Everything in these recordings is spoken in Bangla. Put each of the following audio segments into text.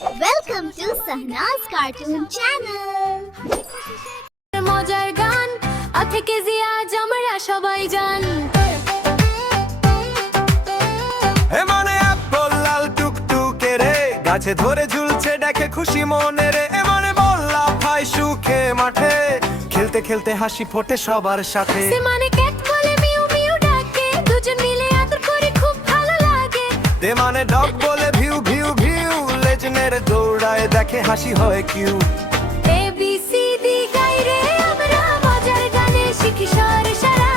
Welcome to Sahna's Cartoon Channel. মজার গান থেকে জিয়া আমরা সবাই জান হে মানে অ্যাপল লাল টুকটুকে রে গাছে ধরে ঝুলছে দেখে খুশি মনে রে এ মানে বল্লা ভাই সুখে মাঠে খেলতে খেলতে হাসি ফোটে সবার সাথে সে মানে ক্যাট বলে মিউ মিউ ডাকে দুজন মিলে আদর করে খুব ভালো লাগে দে মানে ডগ বলে ভিউ ভিউ ভিউ লেজনের দৌড়ায় দেখে হাসি হয় Q A B C D গাই রে আমরা মজার গানে শিখি স্বরে সারা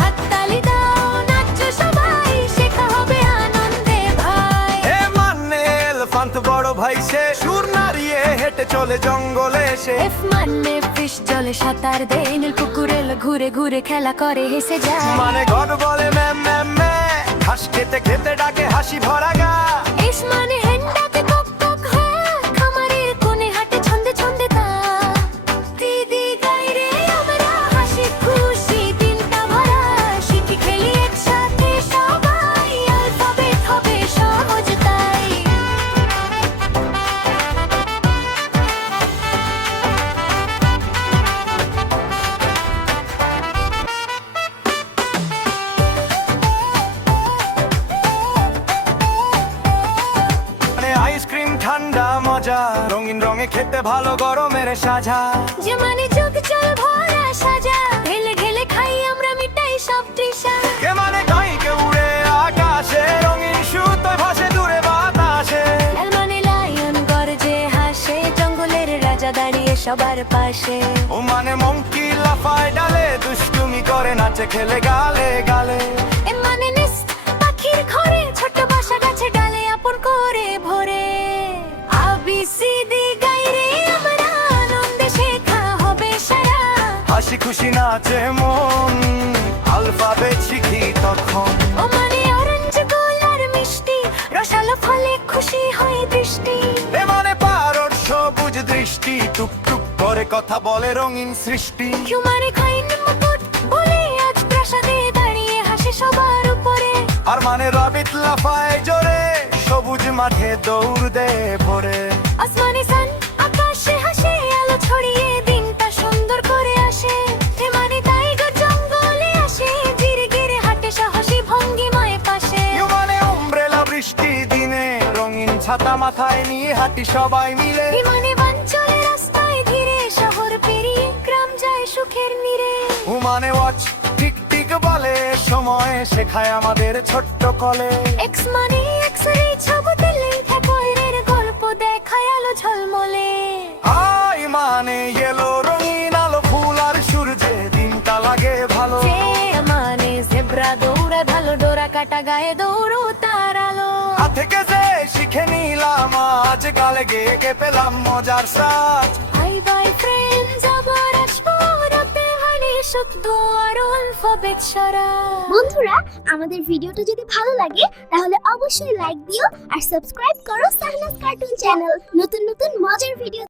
হাততালি দাও নাচো সবাই শেখা হবে আনন্দে ভাই হে মানে এলিফ্যান্ট বড় ভাই সে সুর নাড়িয়ে হেঁটে চলে জঙ্গলে এসে এফ মানে ফিশ জলে সাঁতার দেয় নীল পুকুরে ঘুরে ঘুরে খেলা করে হেসে যায় মানে গড বলে ম্যাম ম্যাম ম্যা হাস খেতে খেতে ডাকে হাসি ভরা গা এস মানে হেন ডাকে কক কক হ্যাঁ খামারের কোণে হাঁটে ছন্দে ছন্দে তা দিদি গাই রে আমরা হাসি খুশি দিনটা ভরা শিখি খেলি একসাথে সবাই অ্যালফাবেট হবে সহজ তাই আইসক্রিম ঠান্ডা মজা রঙিন রঙে খেতে ভালো গরমের সাজা যে মানে চোখ জল ভরা সাজা ঢেলে ঢেলে খাই আমরা মিটাই সব তৃষা কে মানে গাইকে উড়ে আকাশে রঙিন সুতোয় ভাসে দূরে বাতাসে লাল মানে লায়ন গর্জে হাসে জঙ্গলের রাজা দাঁড়িয়ে সবার পাশে ও মানে মঙ্কি লাফায় ডালে দুষ্টুমি করে নাচে খেলে গালে গালে এ মানে নেস্ট পাখির ঘরে ছোট বাসা গাছে ডালে আপন করে ভরে আবিসিডি গাই রে আমরা আনন্দে শেখা হবে সারা হাসি খুশি নাচে মন আলফাবেট শিখি তখন ও মানে অরেঞ্জ গোল আর মিষ্টি রসালো ফলে খুশি হয় দৃষ্টি এ মানে পারট সবুজ দৃষ্টি টুকটুক করে কথা বলে রঙিন সৃষ্টি কিউ মানে খাইন মুকুট বলে আজ প্রাসাদে দাঁড়িয়ে হাসে সবার উপরে আর মানে রবিট লাফায় জোরে সবুজ মাঠে দৌড় দে ভরে আসমানে সান আকাশে হাসে আলো ছড়িয়ে দিনটা সুন্দর করে আসে এ মানে টাইগার জঙ্গলে আসে ধীরে ধীরে হাঁটে সাহসী ভঙ্গিমায় পাশে ইউ মানে umbrella বৃষ্টি দিনে রঙিন ছাতা মাথায় নিয়ে হাঁটি সবাই মিলে এ মানে বাঞ্চলে রাস্তায় ধীরে শহর পেরিয়ে গ্রাম যায় সুখের নীড়ে ও মানে ওয়াচ টিক টিক বলে সময় শেখায় আমাদের ছোট্ট কলে এক্স মানে এক্সরে ছবি দিলে ঠাকুরের গল্প দেখায় আলো ঝলমলে আই মানে ইয়েলো রঙিন আলো ফুল আর সূর্যে দিনটা লাগে ভালো যে মানে জেব্রা দৌড়ায় ভালো ডোরা কাটা গায়ে দৌড়ো তার আলো থেকে যে শিখে নিলাম আজ গালে গেয়ে গে পেলাম মজার সাজ বাই বাই ফ্রেন্ডস আবার আসবো রাতে মানে শুদ্ধ আর অ্যালফাবেট সারা বন্ধুরা, আমাদের ভিডিওটা যদি ভালো লাগে তাহলে অবশ্যই লাইক দিও আর সাবস্ক্রাইব করো সাহনাজ কার্টুন চ্যানেল। নতুন নতুন মজার ভিডিও